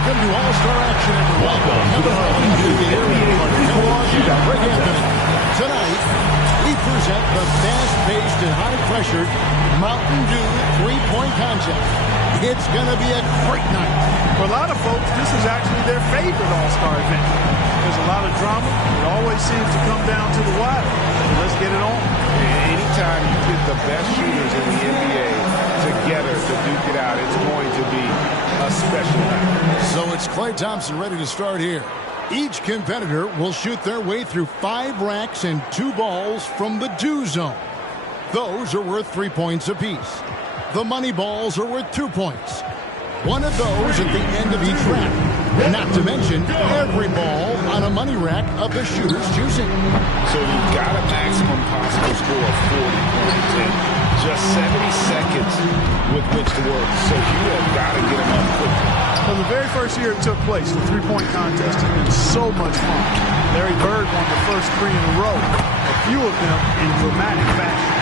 Welcome to All-Star Action, everyone. Welcome to the Greg Anthony. Tonight, we present the fast-paced and high-pressured Mountain Dew three-point contest. It's going to be a great night. For a lot of folks, this is actually their favorite All-Star event. There's a lot of drama. It always seems to come down to the wire. So let's get it on. Anytime you get the best shooters in the NBA together to duke it out, it's going to be a special night. So it's Klay Thompson ready to start here. Each competitor will shoot their way through 5 racks and 2 balls from the Dew Zone. Those are worth 3 points apiece. The money balls are worth 2 points. One of those at the end of each rack. Not to mention every ball on a money rack of the shooter's choosing. So you've got a maximum possible score of 40 points and just 70 seconds with which to work. So you have got to get them up quickly. From the very first year it took place, the three-point contest has been so much fun. Larry Bird won the first 3 in a row, a few of them in dramatic fashion.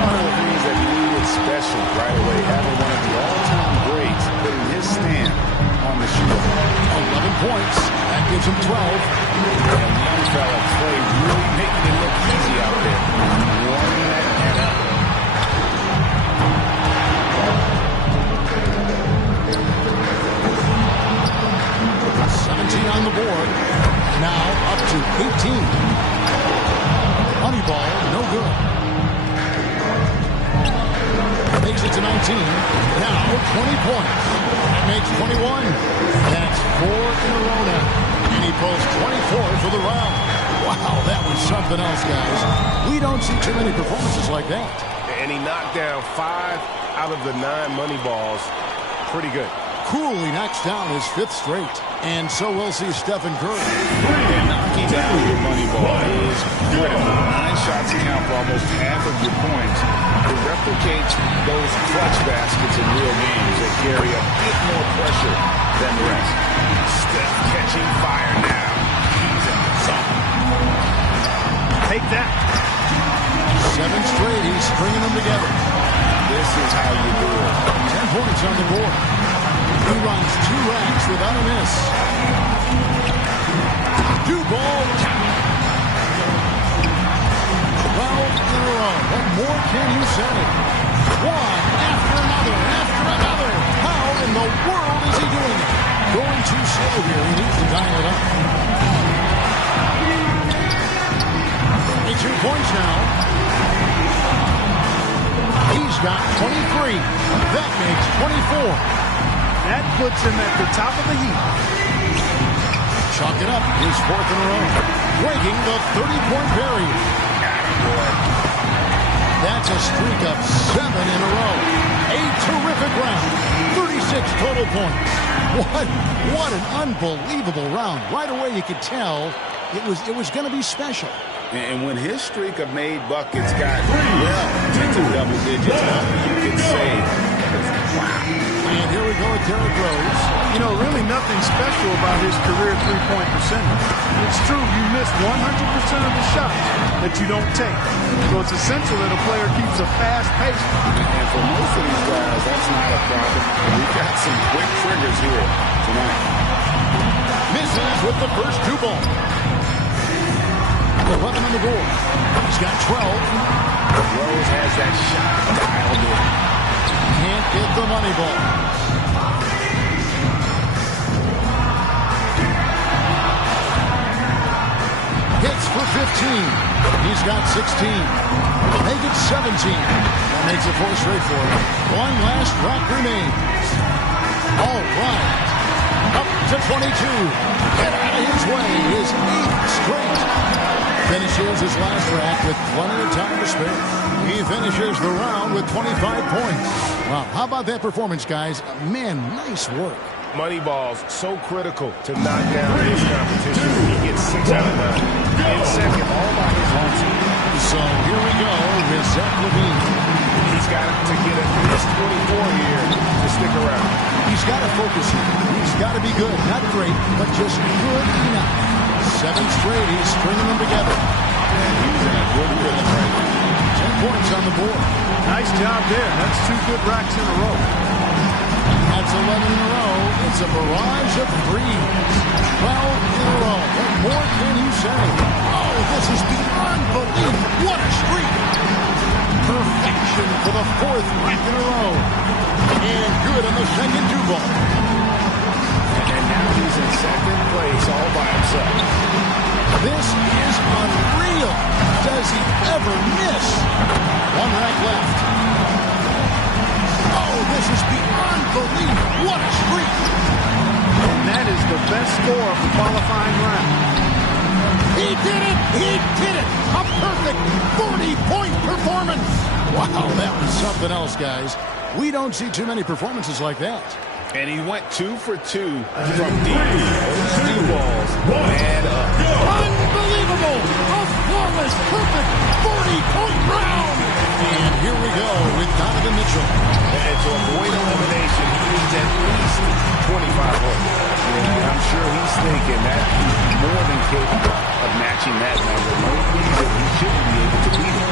One of the things that he did special right away, having one of the all-time greats putting his stamp on the shooter. 11 points. That gives him 12. And young fella Klay really making it look easy out there. Warming that net up. On the board. Now up to 18. Money ball, no good. Makes it to 19. Now 20 points. That makes 21. That's 4 in a row now. And he pulls 24 for the round. Wow, that was something else, guys. We don't see too many performances like that. And he knocked down 5 out of the 9 money balls. Pretty good. Coolly knocks down his 5th straight. And so we'll see Stephen Curry. And knocking down your money ball is critical. 9 shots count for almost half of your points. It replicates those clutch baskets in real games that carry a bit more pressure than the rest. Steph catching fire now. He's in the zone. Take that. 7 straight. He's stringing them together. This is how you do it. 10 points on the board. He runs 2 racks without a miss. Dew ball count. 12 in a row. What more can you say? One after another, after another. How in the world is he doing it? Going too slow here. He needs to dial it up. 22 points now. He's got 23. That makes 24. That puts him at the top of the heap. Chalk it up. His 4th in a row. Breaking the 30-point barrier. That's a streak of 7 in a row. A terrific round. 36 total points. What an unbelievable round. Right away you could tell it was going to be special. And when his streak of made buckets got into double digits, you could say, wow. And here we go with Derrick Rose. You know, really nothing special about his career three-point percentage. It's true, you miss 100% of the shots that you don't take. So it's essential that a player keeps a fast pace. And for most of these guys, that's not a problem. We've got some quick triggers here tonight. Misses with the first 2 balls. 11 on the board. He's got 12. Rose has that shot dialed in. Can't get the money ball. Hits for 15. He's got 16. Make it 17. That makes it 4 straight for him. One last rack remains. All right. Up to 22. Get out of his way. His 8th straight. Finishes his last rack with plenty of time to spare. He finishes the round with 25 points. Wow, how about that performance, guys? Man, nice work. Money balls, so critical to knock down his competition. He gets 6 out of 9. In second, all by his own team. So here we go with Zach LaVine. He's got to get at least 24 here to stick around. He's got to focus here. He's got to be good. Not great, but just good enough. 7 straight, he's stringing them together. And he's in a good rhythm right now. 10 points on the board. Nice job there. That's 2 good racks in a row. That's 11 in a row. It's a barrage of threes. 12 in a row. What more can you say? Oh, this is beyond belief. What a streak. Perfection for the fourth rack in a row. And good on the second two ball. And now he's in second place all by himself. This is unreal. Does he ever miss? One rack left. Oh, this is beyond belief. What a streak. And that is the best score of the qualifying round. He did it! He did it! A perfect 40-point performance! Wow, that was something else, guys. We don't see too many performances like that. And he went 2 for 2 from deep. Those deep balls and up. Unbelievable! A flawless, perfect 40-point round! And here we go with Donovan Mitchell. And to avoid elimination, he needs at least 25 hooks. And I'm sure he's thinking that he's more than capable of matching that number. No reason he shouldn't be able to beat it.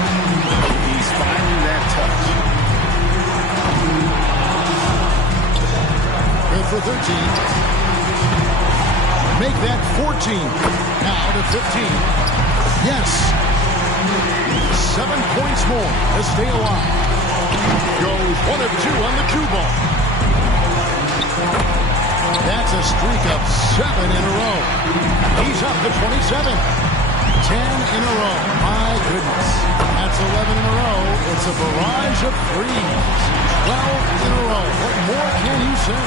He's finding that touch. Good for 13. Make that 14. Now to 15. Yes. 7 points more to stay alive. Goes 1 of 2 on the two ball. That's a streak of 7 in a row. He's up to 27. 10 in a row. My goodness. That's 11 in a row. It's a barrage of threes. 12 in a row. What more can you say?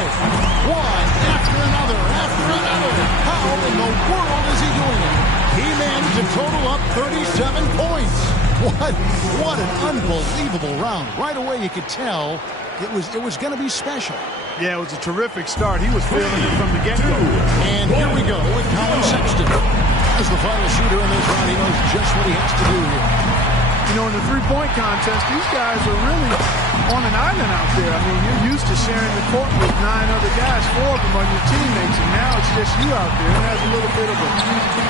One after another, after another. How in the world is he doing it? He managed to total up 37 points. What an unbelievable round. Right away you could tell it was going to be special. Yeah, it was a terrific start. He was feeling it from the get-go. And here we go with Colin Sexton. As the final shooter in this round, he knows just what he has to do here. You know, in the three-point contest, these guys are really on an island out there. I mean, you're used to sharing the court with 9 other guys, 4 of them are your teammates, and now it's just you out there. It has a little bit of a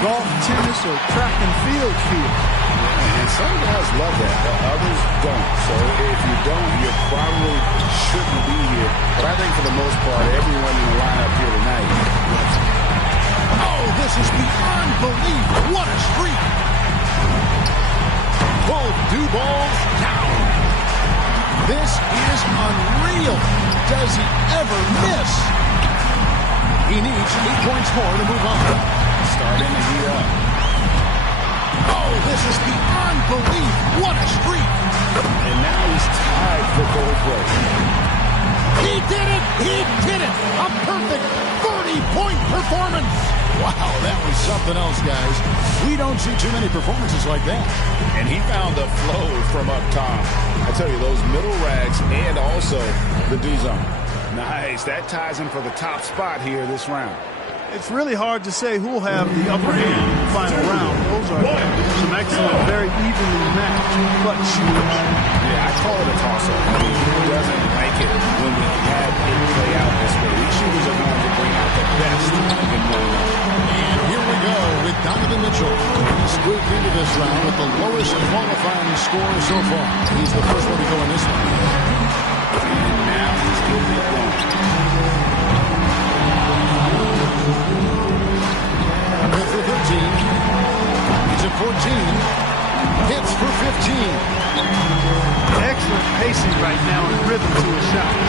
golf, tennis, or track and field feel. And some guys love that, but others don't. So if you don't, you probably shouldn't be here. But I think for the most part, everyone in the lineup here tonight loves it. Oh, this is beyond belief. What a streak. Both do balls down. This is unreal. Does he ever miss? He needs 8 points more to move on. Starting to heat up. Oh, this is beyond belief. What a streak. And now he's tied for gold plate. He did it. He did it. A perfect 30-point performance. Wow, that was something else, guys. We don't see too many performances like that. And he found the flow from up top. I tell you, those middle racks and also the do zone. Nice. That ties him for the top spot here this round. It's really hard to say who will have the upper hand in the final round. Those are some excellent, very evenly matched clutch shooters. Yeah, I call it a toss-up. I mean, who doesn't like it when we have it play out this way? These shooters are going to bring out the best in one round. And here we go with Donovan Mitchell. He squeaked into this round with the lowest qualifying score so far. He's the first one to go in this one. And now he's getting it going. Good for 13. He's at 14. Hits for 15. Excellent pacing right now and rhythm to his shots.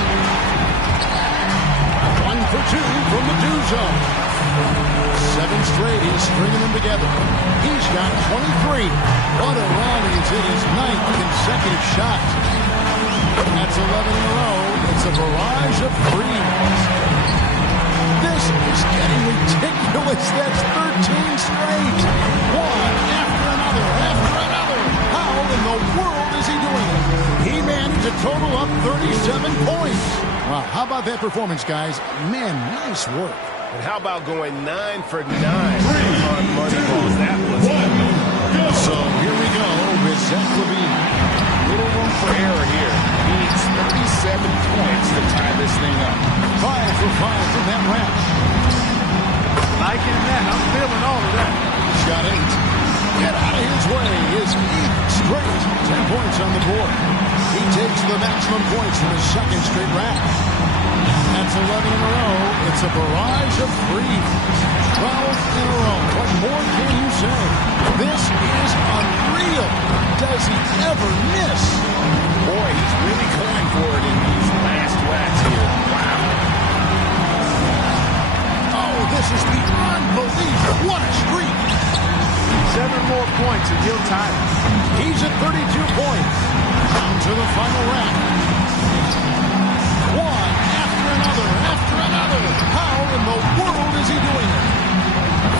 1 for 2 from the do zone. 7 straight, he's stringing them together. He's got 23. What a run. He's hit his 9th consecutive shot. That's 11 in a row. It's a barrage of threes. This is getting ridiculous. That's 13 straight. One after another, after another. How in the world is he doing it? He managed to total up 37 points. Wow, how about that performance, guys? Man, nice work. And how about going 9 for 9 on money balls? That was So here we go with Zach LaVine. Little room for error here. He needs 37 points to tie this thing up. 5 for 5 from that rack. Liking that. I'm feeling all of that. He's got 8. Get out of his way. His 8th straight. 10 points on the board. He takes the maximum points from his second straight rack. That's 11 in a row. It's a barrage of threes. 12 in a row. What more can you say? This is unreal. Does he ever miss? Boy, he's really going for it in these last racks here. Wow. Oh, this is beyond belief. What a streak. 7 more points and he'll tie it. He's at 32 points. Down to the final rack. One after another, after another. How in the world is he doing it?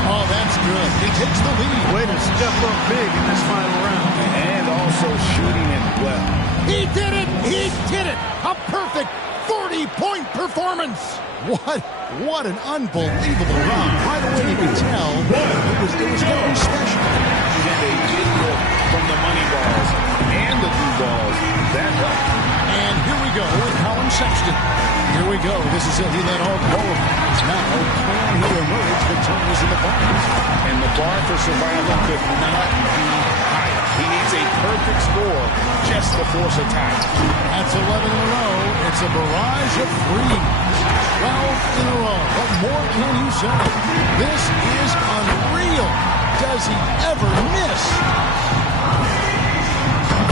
Oh, that's good. He takes the lead. Way to step up big in this final round. And also shooting it well. He did it! He did it! A perfect 40-point performance! What an unbelievable round. Right away you could tell it was going to be special. And a big look from the money balls and the blue balls. That helped. And here we go with Colin Sexton. Here we go. This is it. He led all qualifiers. Now, can he emerge victorious in the finals? And the bar for survival could not be higher. He needs a perfect score just to force a tie. That's 11 in a row. It's a barrage of threes. 12 in a row. What more can you say? This is unreal. Does he ever miss?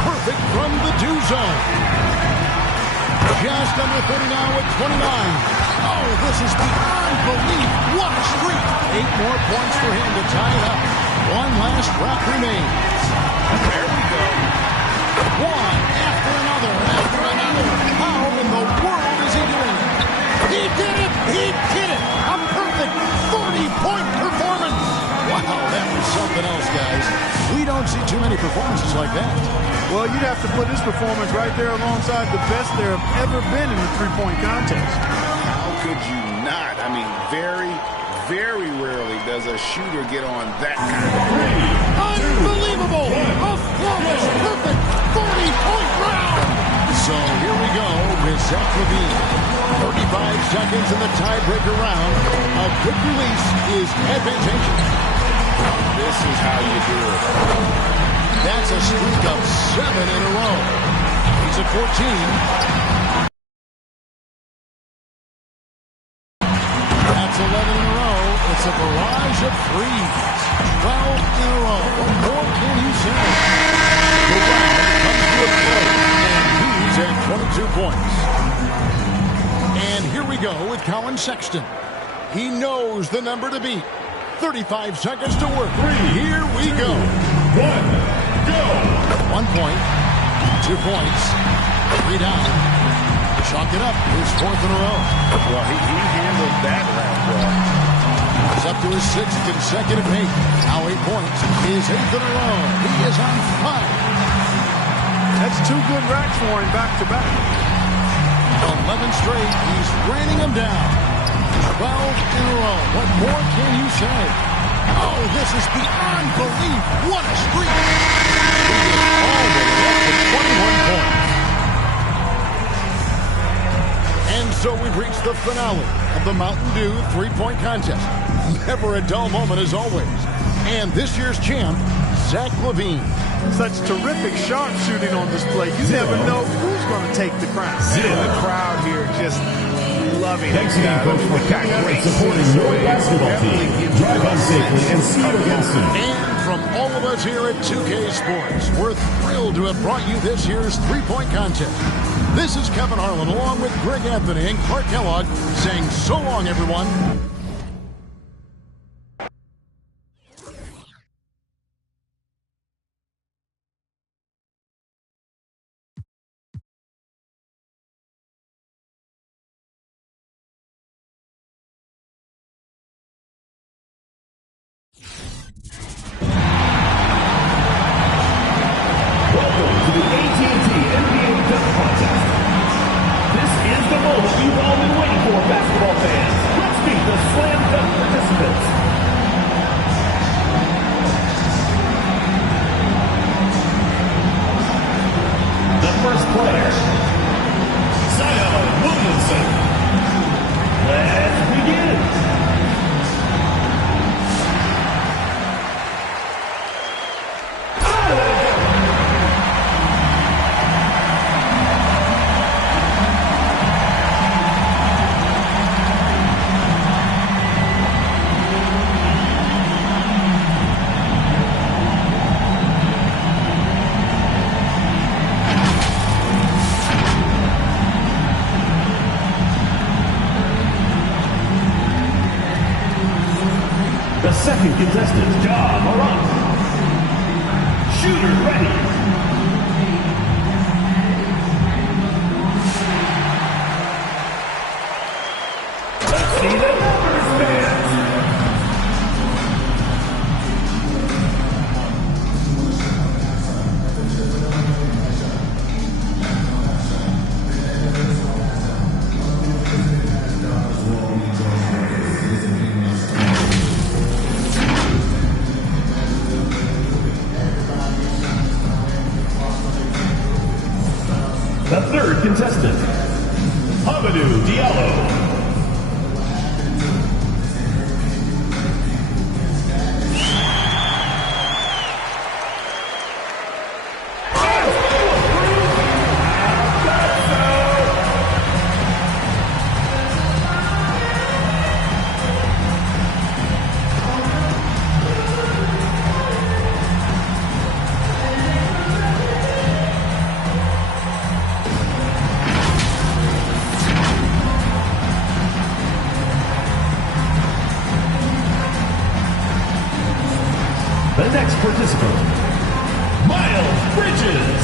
Perfect from the do zone. Just under 30 now with 29. Oh, this is beyond belief. What a streak. 8 more points for him to tie it up. One last rack remains. There we go. One after another, after another. How in the world is he doing it? He did it! He did it! A perfect 40-point performance! Wow, that was something else, guys. We don't see too many performances like that. Well, you'd have to put his performance right there alongside the best there have ever been in the three-point contest. How could you not? I mean, very, very rarely does a shooter get on that kind of play. Unbelievable! A flawless, perfect 40-point round! So here we go with Zach LaVine. 35 seconds in the tiebreaker round. A quick release is advantageous. This is how you do it. That's a streak of 7 in a row. He's at 14. That's 11 in a row. It's a barrage of threes. 12 in a row. What more can you say? The round comes to a close, and he's at 22 points. And here we go with Colin Sexton. He knows the number to beat. 35 seconds to work. Here we go. 1 point. 2 points. 3 down. Chalk it up. His 4th in a row. Well, he handled that round well. He's up to his 6th consecutive make. Now 8 points. His 8th in a row. He is on fire. That's 2 good racks for him back-to-back. 11 straight. He's raining them down. 12 in a row. What more can you say? Oh, this is beyond belief. What a streak. He is all the way up to 21 points. And so we've reached the finale of the Mountain Dew three-point contest. Never a dull moment as always. And this year's champ, Zach LaVine. Such terrific sharpshooting on display. You never know who's going to take the crown. The crowd here just loving Thanks it. again, Coach, for great supporting your basketball team. Drive on safely and see you again soon. And from all of us here at 2K Sports, we're thrilled to have brought you this year's three-point contest. This is Kevin Harlan along with Greg Anthony and Clark Kellogg saying so long, everyone. Welcome to the AT&T NBA Dunk Contest. This is the moment you've all been waiting for, basketball fans. Let's beat the second contestant, Ja Morant. Shooter ready. Let's see the numbers, fans. The third contestant, Hamidou Diallo. The next participant, Miles Bridges.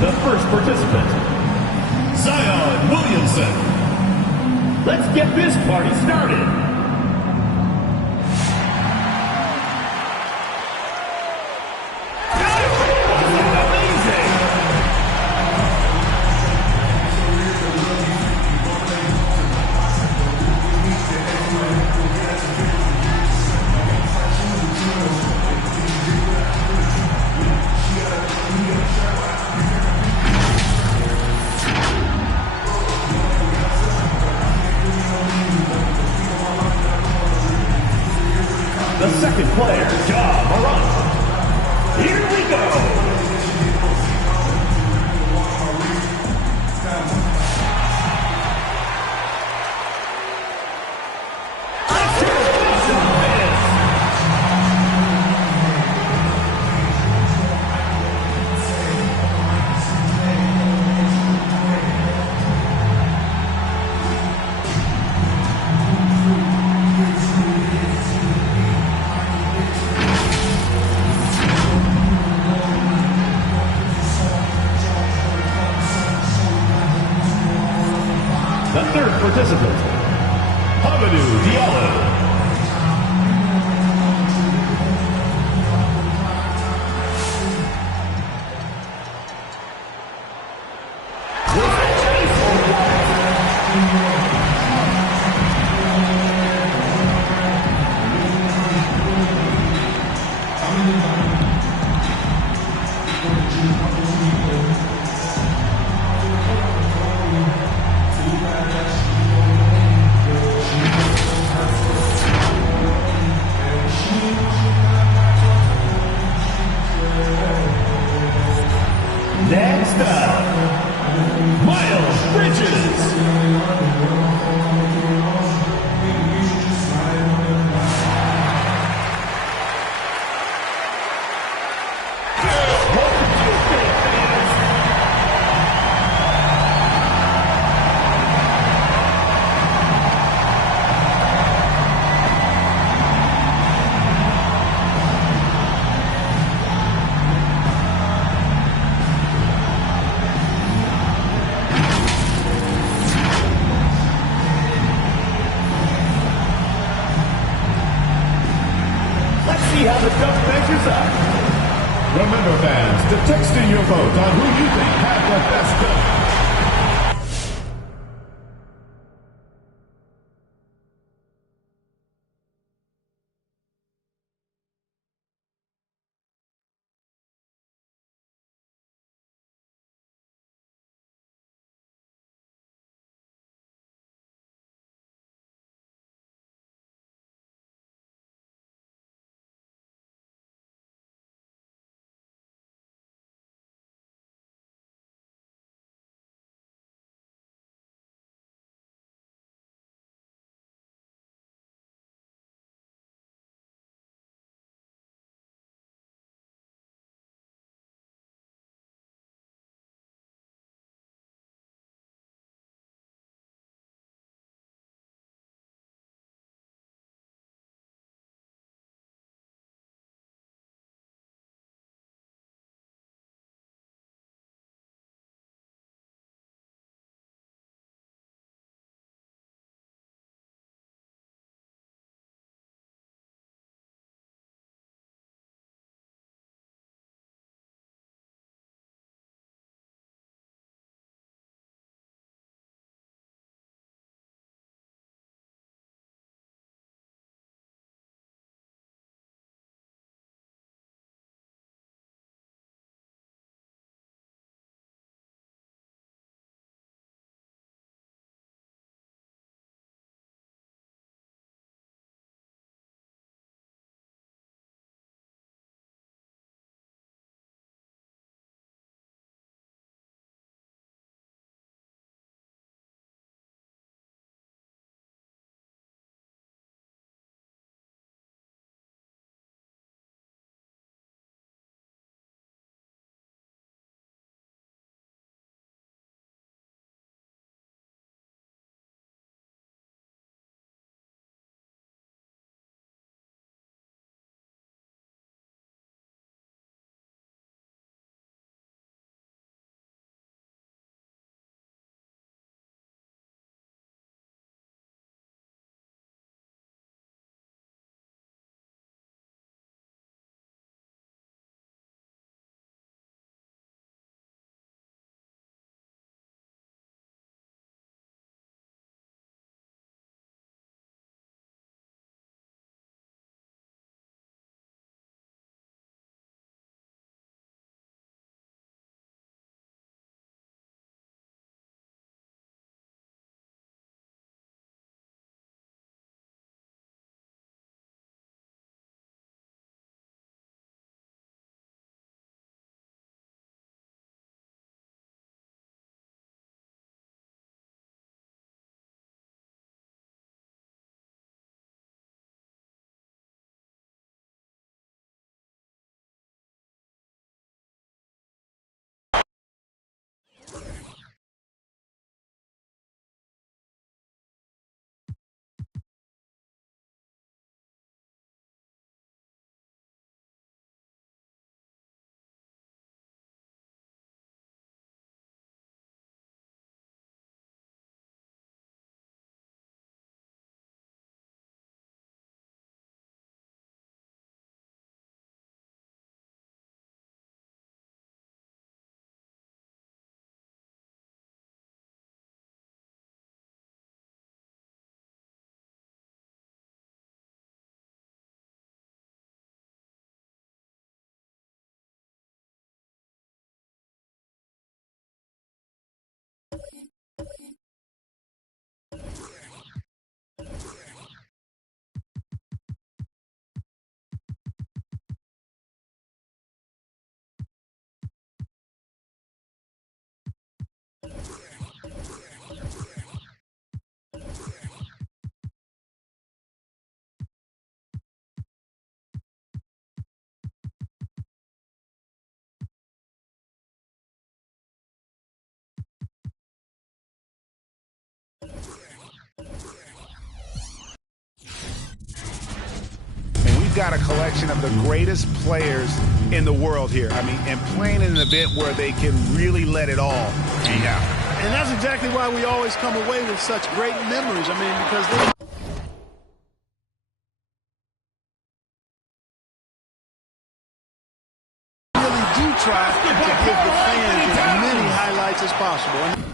The first participant, Zion Williamson. Let's get this party started. The second player, Ja Morant. Here we go. The third participant, Hamidou Diallo. Next up, Miles Bridges. See how the judge measures up. Remember, fans, to text in your vote on who you think had the best dunk. you've got a collection of the greatest players in the world here. I mean, and playing in an event where they can really let it all hang out. And that's exactly why we always come away with such great memories. I mean, because they really do try to give the fans as many highlights as possible.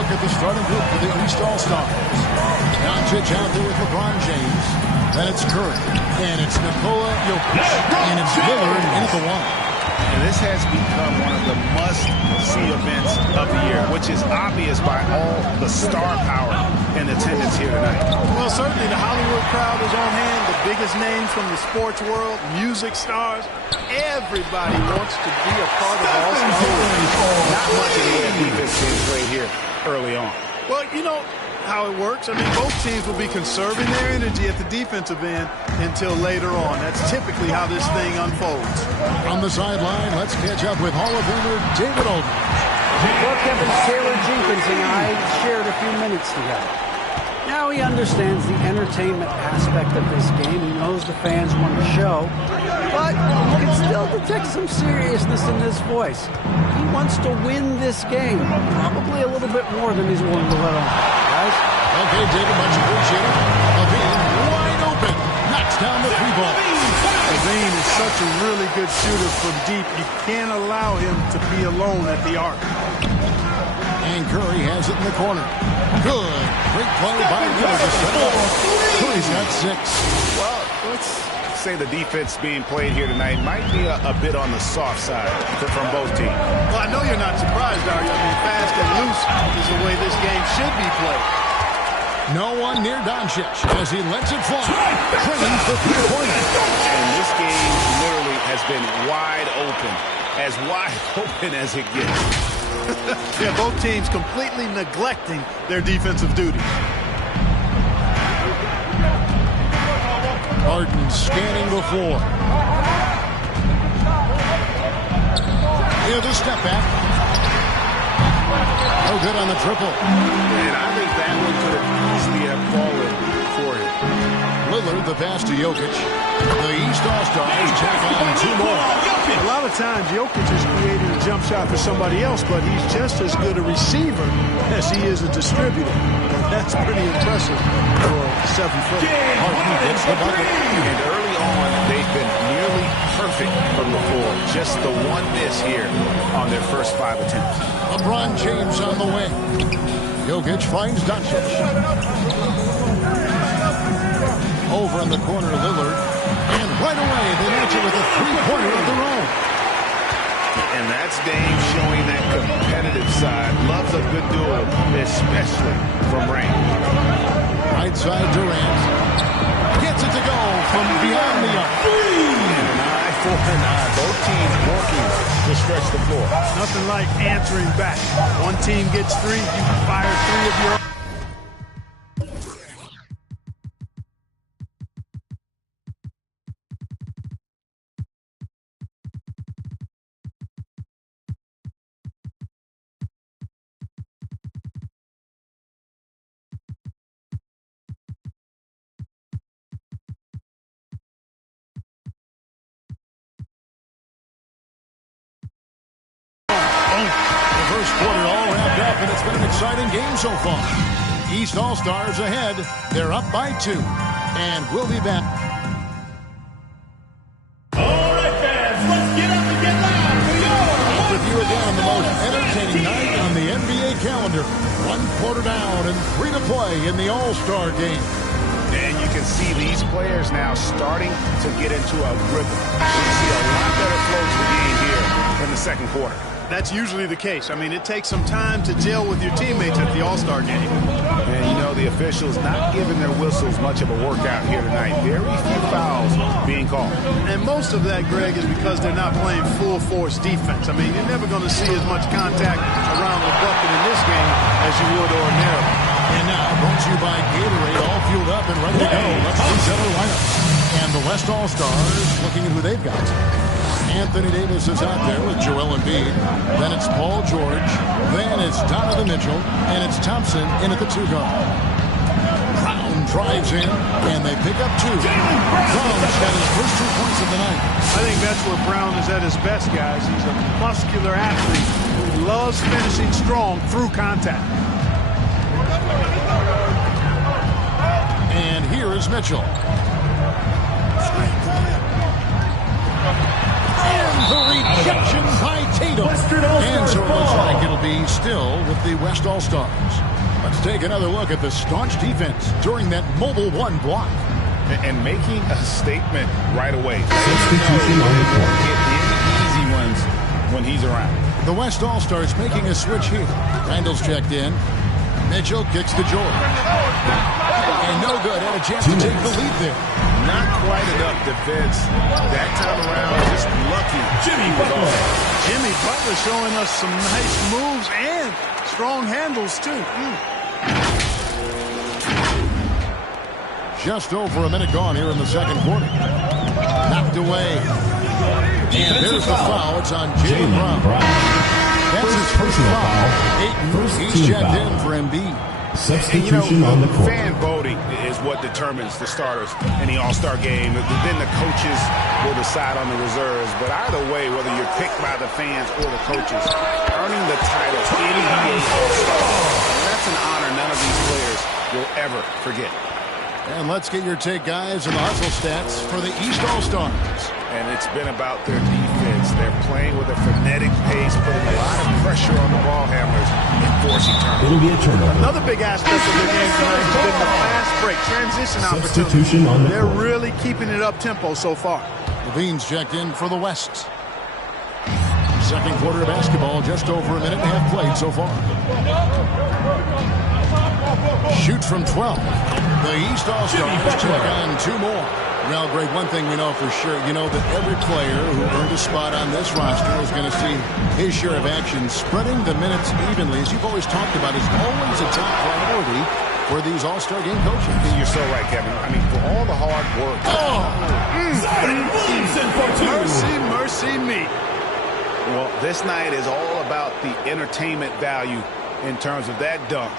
look at the starting group for the East All-Stars. Doncic out there with LeBron James. Then it's Curry. And it's Nikola Jokic. And it's Lillard in at the 1. And this has become one of the must-see events of the year, which is obvious by all the star power in attendance here tonight. Well, certainly the Hollywood crowd is on hand, the biggest names from the sports world, music stars. Everybody wants to be a part of All-Star. Not much of the defense being played here early on. Well, you know how it works. I mean, both teams will be conserving their energy at the defensive end until later on. That's typically how this thing unfolds. On the sideline, let's catch up with Hall of Famer David Aldridge. Well, Kevin, Taylor Jenkins and I shared a few minutes together. Now he understands the entertainment aspect of this game. He knows the fans want to show, but you can still detect some seriousness in his voice. He wants to win this game, probably a little bit more than he's willing to let on. Guys? Okay, David, much appreciated. Levine wide open. Knocks down the 3-ball. Levine is such a really good shooter from deep. You can't allow him to be alone at the arc. And Curry has it in the corner. Good. Great play by Lillard. Curry's got 6. Well, let's say the defense being played here tonight might be a bit on the soft side from both teams. Well, I know you're not surprised, are you? I mean, fast and loose is the way this game should be played. No one near Doncic as he lets it fly. Trains the 3-pointer. And this game literally has been wide open as it gets. Yeah, both teams completely neglecting their defensive duties. Harden scanning the floor. Here's a step back. No good on the triple. And I think that one could have easily have fallen for him. Lillard, the pass to Jokic. The East All-Stars check on 2 more. A lot of times, Jokic is creating a jump shot for somebody else, but he's just as good a receiver as he is a distributor. That's pretty impressive for a 7-foot. Harden gets the bucket. And early on, they've been nearly perfect from the floor. Just the one miss here on their first 5 attempts. LeBron James on the wing. Jokic finds Doncic. Over in the corner, Lillard. And right away, they match it with a 3-pointer of their own. And that's Dame showing that competitive side. Loves a good duel, especially from range. Right side, Durant. Gets it to go from beyond the arc. And an eye for an eye. Both teams working to stretch the floor. Nothing like answering back. One team gets 3, you fire 3 of your own. The first quarter all wrapped up, and it's been an exciting game so far. East All-Stars ahead. They're up by 2. And we'll be back. All right, fans, let's get up and get loud. We are With you again on the most entertaining night on the NBA calendar. 1 quarter down and 3 to play in the All-Star game. And you can see these players now starting to get into a rhythm. We see a lot better flow to the game here in the second quarter. That's usually the case. I mean, it takes some time to gel with your teammates at the All-Star game. And, you know, the officials not giving their whistles much of a workout here tonight. Very few fouls being called. And most of that, Greg, is because they're not playing full-force defense. I mean, you're never going to see as much contact around the bucket in this game as you would ordinarily. And now, brought to you by Gatorade, all fueled up and ready to go. Let's reset our lineups. And the West All-Stars looking at who they've got. Anthony Davis is out there with Joel Embiid. Then it's Paul George. Then it's Donovan Mitchell. And it's Thompson in at the 2 guard. Brown drives in, and they pick up 2. Brown's got his first 2 points of the night. I think that's where Brown is at his best, guys. He's a muscular athlete who loves finishing strong through contact. And here is Mitchell. And the rejection by Tatum. And so it looks like it'll be KD still with the West All-Stars. Let's take another look at the staunch defense during that mobile one block. And making a statement right away. Substitution on the court. Get any easy ones when he's around. The West All-Stars making a switch here. Randall's checked in. Mitchell kicks to George. And no good. Had a chance to take the lead there. Not quite enough defense. That time around, just lucky. Jimmy Butler. Jimmy Butler showing us some nice moves and strong handles, too. Just over a minute gone here in the second quarter. Knocked away. And there's the foul. It's on Jaylen Brown. That's his first foul. Ayton, he's checked in for Embiid. Substitution on the court. Fan voting is what determines the starters in the All-Star game. Then the coaches will decide on the reserves. But either way, whether you're picked by the fans or the coaches, earning the title NBA All-Star, that's an honor none of these players will ever forget. And let's get your take, guys, on the hustle stats for the East All-Stars. And it's been about their defense. They're playing with a frenetic pace, putting a lot of pressure on the ball handlers and forcing turnovers. It'll be a turnover. Another big aspect of their game tonight has been the fast break, transition Substitution on the opportunity. They're court. really keeping it up-tempo so far. Levine's checked in for the West. Second quarter of basketball, just over a minute and a half played so far. Shoots from 12. The East All-Stars check on two more. Well, Greg, one thing we know for sure, you know that every player who earned a spot on this roster is going to see his share of action. Spreading the minutes evenly, as you've always talked about, is always a top priority for these All-Star game coaches. You're so right, Kevin. I mean, for all the hard work. Zion Williamson for two. Mercy me. Well, this night is all about the entertainment value in terms of that dunk.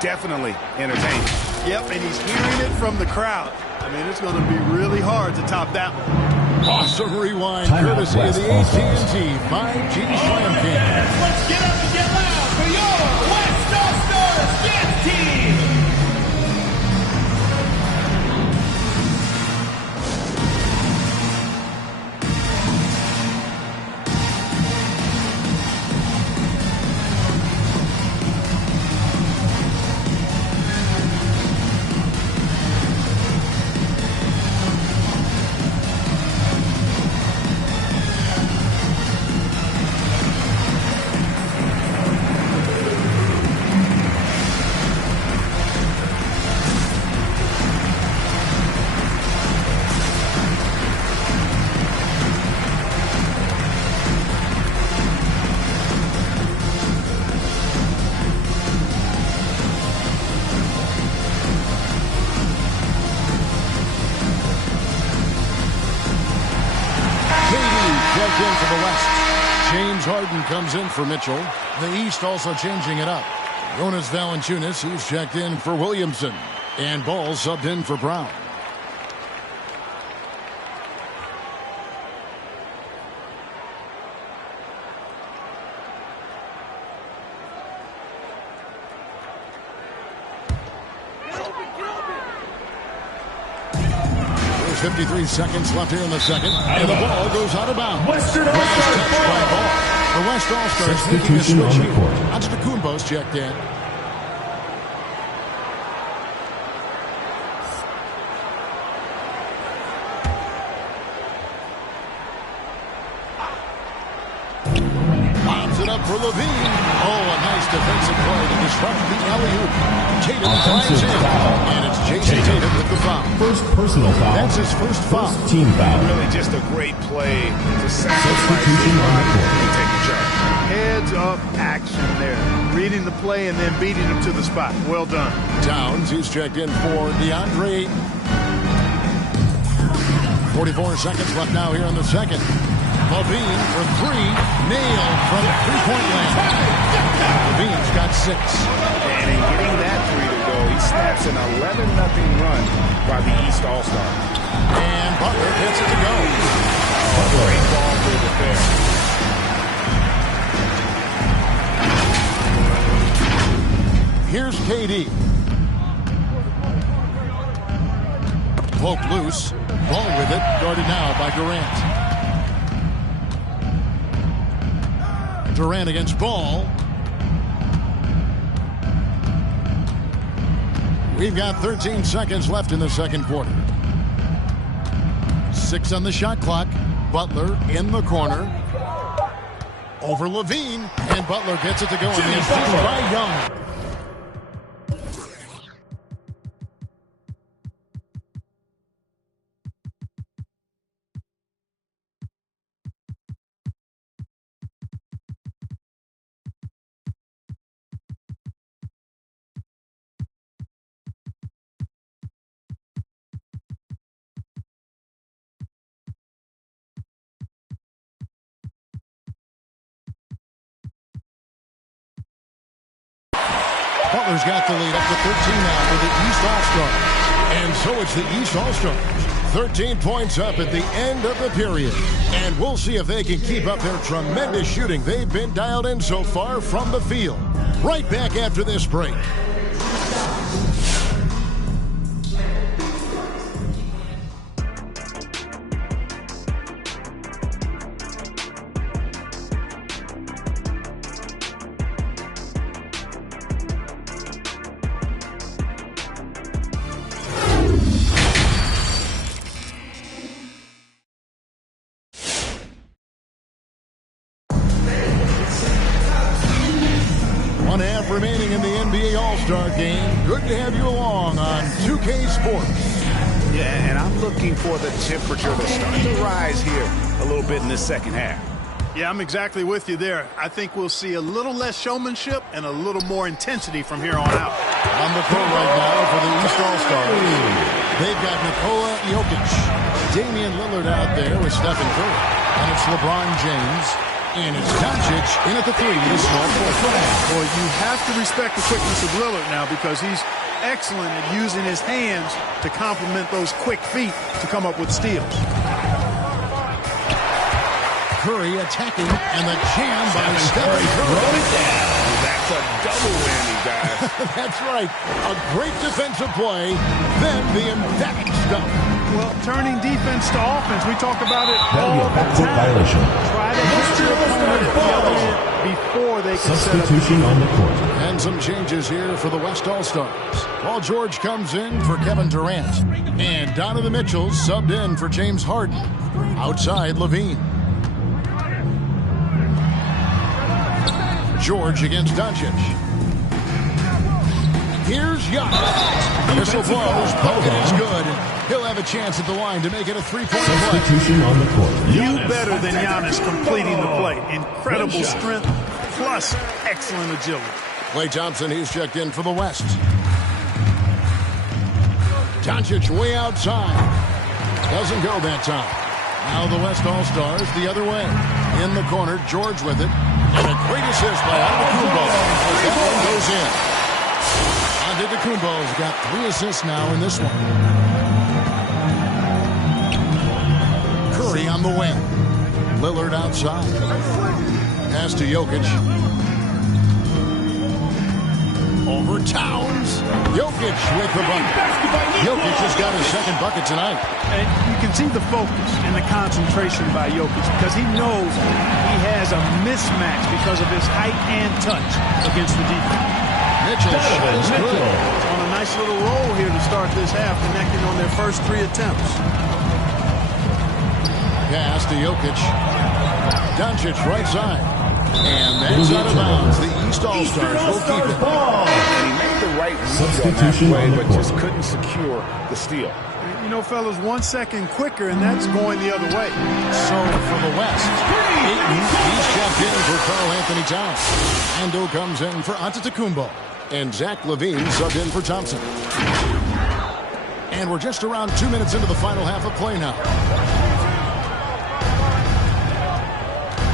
Definitely entertaining. Yep, and he's hearing it from the crowd. I mean, it's going to be really hard to top that one. Awesome rewind, Timeout, courtesy of the West AT&T 5G Slam King. Let's get up and get loud for your West All-Stars dance team. Checked in for the West. James Harden comes in for Mitchell. The East also changing it up. Jonas Valanciunas, he's checked in for Williamson. And Ball subbed in for Brown. There's 53 seconds left here in the second. And the ball goes out of bounds. Western Last All-Stars touch by ball. Ball. The West All-Stars making a Substitution switch on the here. court. Antetokounmpo's checked in. Lobs it up for Levine. Oh, a nice defensive play to disrupt the alley-oop. Tatum flies Offensive in. foul. And it's Jason Tatum with the foul. First personal foul. That's his first foul. First team foul. Really just a great play to sacrifice Substitution his on the body court. and take the charge. Heads-up action there. Reading the play and then beating him to the spot. Well done. Towns, he's checked in for DeAndre Ayton. 44 seconds left now here in the second. Levine for three. Nailed from three-point land. Levine's got 6. And in getting that three to go, he snaps an 11-0 run by the East All-Stars. And Butler gets it to go. Great ball movement there. Here's KD. Poke loose. Ball with it. Guarded now by Durant. Durant against Ball. We've got 13 seconds left in the second quarter. 6 on the shot clock. Butler in the corner. Over Levine, and Butler gets it to go, and the assist by Young. Butler's got the lead up to 13 now for the East All-Stars. And so it's the East All-Stars. 13 points up at the end of the period. And we'll see if they can keep up their tremendous shooting they've been dialed in so far from the field. Right back after this break. Remaining in the NBA All-Star game. Good to have you along on 2K Sports. Yeah, and I'm looking for the temperature to start to rise here a little bit in the second half. Yeah, I'm exactly with you there. I think we'll see a little less showmanship and a little more intensity from here on out. On the court right now for the East All-Stars, they've got Nikola Jokic, Damian Lillard out there with Stephen Curry, and it's LeBron James. And it's Doncic in at the three with a small forward. Boy, you have to respect the quickness of Lillard now because he's excellent at using his hands to complement those quick feet to come up with steals. Curry attacking, and the jam by Stephen Curry. That's a double whammy, guys. That's right. A great defensive play, then the emphatic stuff. Well, turning defense to offense, we talk about it all the time. Violation. Try to hit your opponent at the other end before they can Substitution on the court. And some changes here for the West All-Stars. Paul George comes in for Kevin Durant. And Donovan Mitchell subbed in for James Harden. Outside, Levine. George against Doncic. Here's Young. Whistle blows. Bucket is good. He'll have a chance at the line to make it a three-point play. Substitution on the court. You better than Giannis completing the play. Incredible strength plus excellent agility. Klay Thompson, he's checked in for the West. Doncic way outside. Doesn't go that time. Now the West All-Stars the other way. In the corner, George with it. And a great assist by Antetokounmpo. That one goes in. Antetokounmpo's got 3 assists now in this one. Curry on the wing. Lillard outside. Pass to Jokic. Over Towns. Jokic with the bucket. Jokic has got his second bucket tonight. And you can see the focus and the concentration by Jokic because he knows he has a mismatch because of his height and touch against the defense. Mitchell is good. On a nice little roll here to start this half, connecting on their first 3 attempts. Pass to Jokic. Doncic right side. And that's out of bounds. The East All-Stars will keep it. And he made the right read on that play, but just couldn't secure the steal. You know, fellas, 1 second quicker, and that's going the other way. So for the West, Ayton, he's checked in for Karl Anthony Towns. Ando comes in for Antetokounmpo. And Zach LaVine subbed in for Thompson. And we're just around 2 minutes into the final half of play now.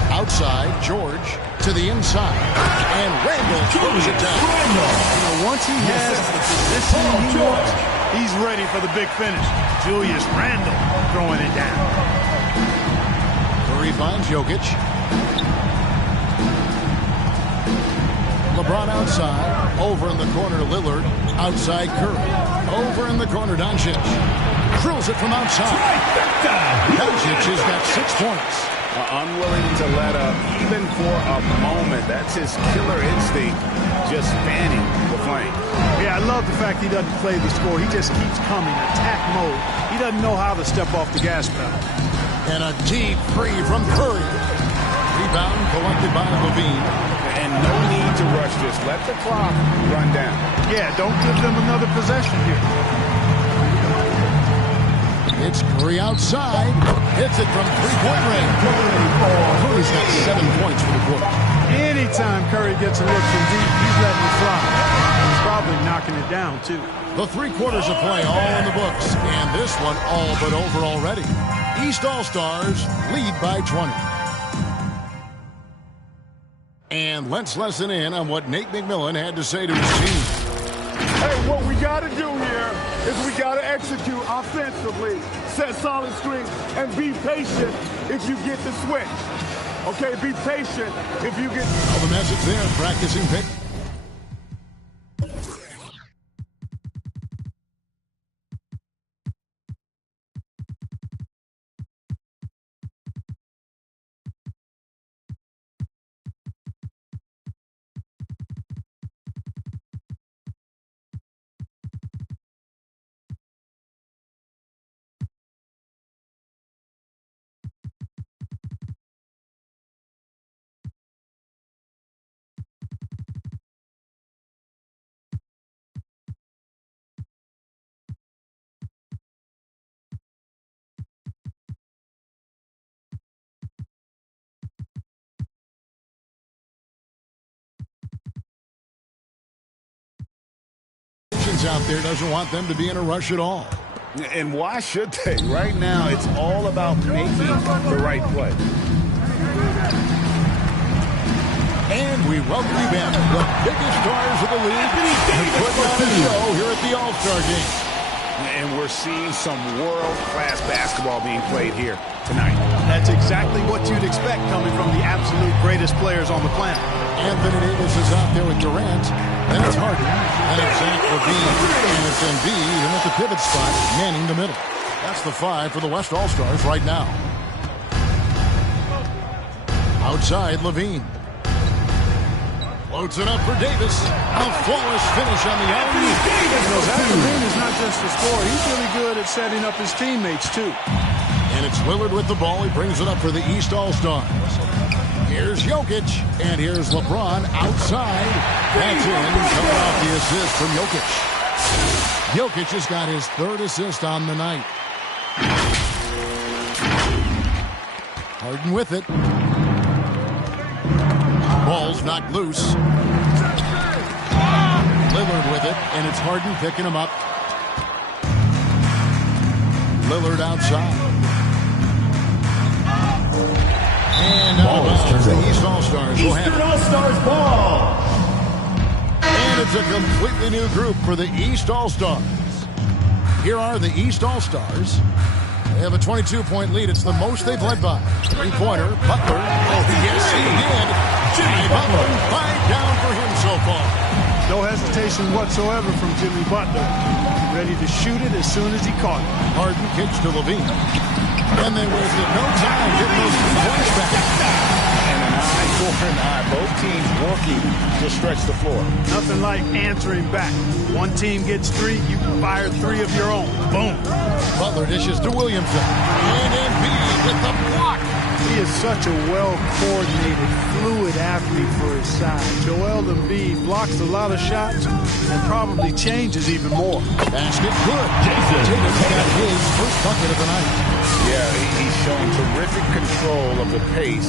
Outside, George to the inside. And Randall throws it down. You know, once he has the position he wants, he's ready for the big finish. Julius Randle throwing it down. Curry finds Jokic. LeBron outside. Over in the corner, Lillard. Outside, Curry. Over in the corner, Doncic. Drills it from outside. Doncic has got 6 points. Unwilling to let up, even for a moment. That's his killer instinct, just fanning the flame. Yeah, I love the fact he doesn't play the score. He just keeps coming, attack mode. He doesn't know how to step off the gas pedal. And a deep three from Curry. Rebound collected by Levine. And no need to rush this. Let the clock run down. Yeah, don't give them another possession here. It's Curry outside. Hits it from three-point range. Curry's got 7 points for the quarter. Anytime Curry gets a look from deep, he's letting it fly. He's probably knocking it down, too. The 3 quarters of play all in the books. And this one all but over already. East All-Stars lead by 20. And let's listen in on what Nate McMillan had to say to his team. Hey, what we got to do here is we got to execute offensively, set solid screens, and be patient if you get the switch. Okay, be patient if you get... Well, the message there, practicing pick. Out there doesn't want them to be in a rush at all. And why should they? Right now, it's all about making the right play. And we welcome you back, the biggest stars of the league, and putting on a show here at the All-Star Game. And we're seeing some world-class basketball being played here tonight. That's exactly what you'd expect coming from the absolute greatest players on the planet. Anthony Davis is out there with Durant. Then it's Harden. And it's Zach Levine. And it's Embiid. And at the pivot spot, manning the middle. That's the 5 for the West All-Stars right now. Outside, Levine. Floats it up for Davis. A flawless finish on the alley. Zach Levine is not just a scorer. He's really good at setting up his teammates, too. And it's Lillard with the ball. He brings it up for the East All-Stars. Here's Jokic, and here's LeBron outside. That's in, coming off the assist from Jokic. Jokic has got his 3rd assist on the night. Harden with it. Ball's knocked loose. Lillard with it, and it's Harden picking him up. Lillard outside. And now the East All-Stars will have Eastern All-Stars ball. And it's a completely new group for the East All-Stars. Here are the East All-Stars. They have a 22-point lead. It's the most they've led by. 3-pointer, Butler. Oh, yes, he did. Jimmy Butler, 5 down for him so far. No hesitation whatsoever from Jimmy Butler. Ready to shoot it as soon as he caught it. Harden kicks to Levine. And they wasted no time getting those 2 points back. And an eye for an eye. Both teams working to stretch the floor. Nothing like answering back. One team gets 3, you fire 3 of your own. Boom. Butler dishes to Williamson. And Embiid with the block. He is such a well-coordinated, fluid athlete for his size. Joel Embiid blocks a lot of shots and probably changes even more. Basket good. Tatum's got his first bucket of the night. Yeah, he's shown terrific control of the pace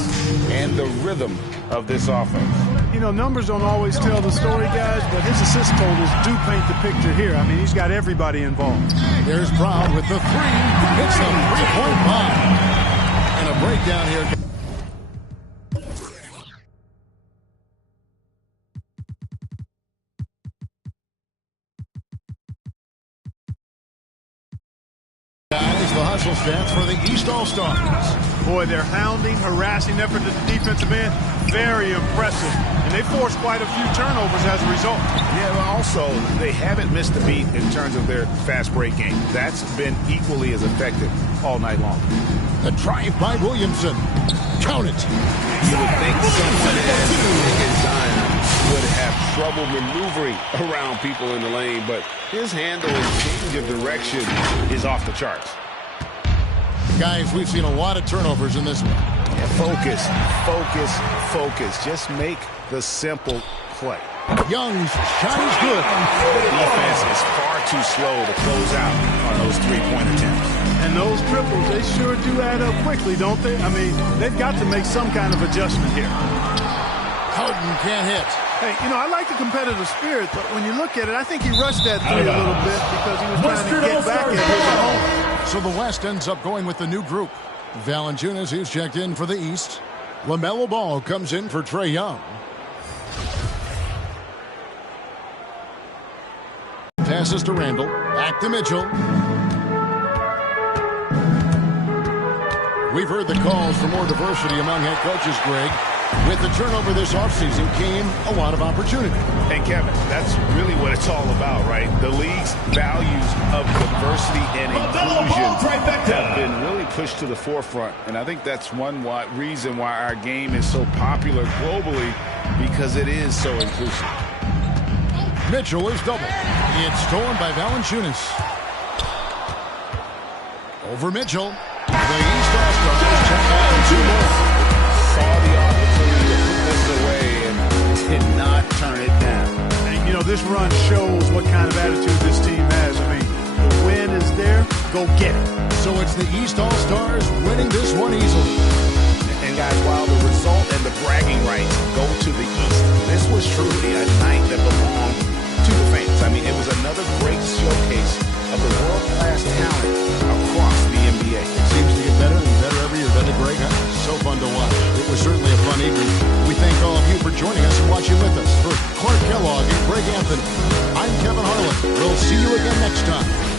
and the rhythm of this offense. You know, numbers don't always tell the story, guys, but his assist totals do paint the picture here. I mean, he's got everybody involved. There's Brown with the 3. It's a 3-point bomb. And a breakdown here. Guys, the hustle stats for the East All-Stars. Boy, their hounding, harassing effort at the defensive end, very impressive. And they forced quite a few turnovers as a result. Yeah, but also, they haven't missed a beat in terms of their fast break game. That's been equally as effective all night long. The drive by Williamson. Count it. You would think someone as big as Zion would have trouble maneuvering around people in the lane, but his handle and change of direction is off the charts. Guys, we've seen a lot of turnovers in this one. Yeah, focus, focus, focus. Just make the simple play. Young's shot is good. The defense is far too slow to close out on those three-point attempts. And those triples, they sure do add up quickly, don't they? I mean, they've got to make some kind of adjustment here. Harden can't hit. Hey, you know, I like the competitive spirit, but when you look at it, I think he rushed that three a little bit because he was trying to get back at his own. So the West ends up going with the new group. Valanciunas, who's checked in for the East. LaMelo Ball comes in for Trae Young. Passes to Randall. Back to Mitchell. We've heard the calls for more diversity among head coaches, Greg. With the turnover this offseason came a lot of opportunity. And Kevin, that's really what it's all about, right? The league's values of diversity and inclusion have been really pushed to the forefront. And I think that's one reason why our game is so popular globally, because it is so inclusive. Mitchell is double. It's stolen by Valanciunas. Over Mitchell. The East All-Stars check out 2 more. Saw the opportunity to put this away and did not turn it down. And, you know, this run shows what kind of attitude this team has. I mean, the win is there. Go get it. So it's the East All-Stars winning this one easily. And, guys, while the result and the bragging rights go to the East, this was truly a night that belonged to the fans. I mean, it was another great showcase of the world-class talent across the NBA. It seems to get better and better every year, doesn't it, Greg? So fun to watch. It was certainly a fun evening. We thank all of you for joining us and watching with us. For Clark Kellogg and Greg Anthony, I'm Kevin Harlan. We'll see you again next time.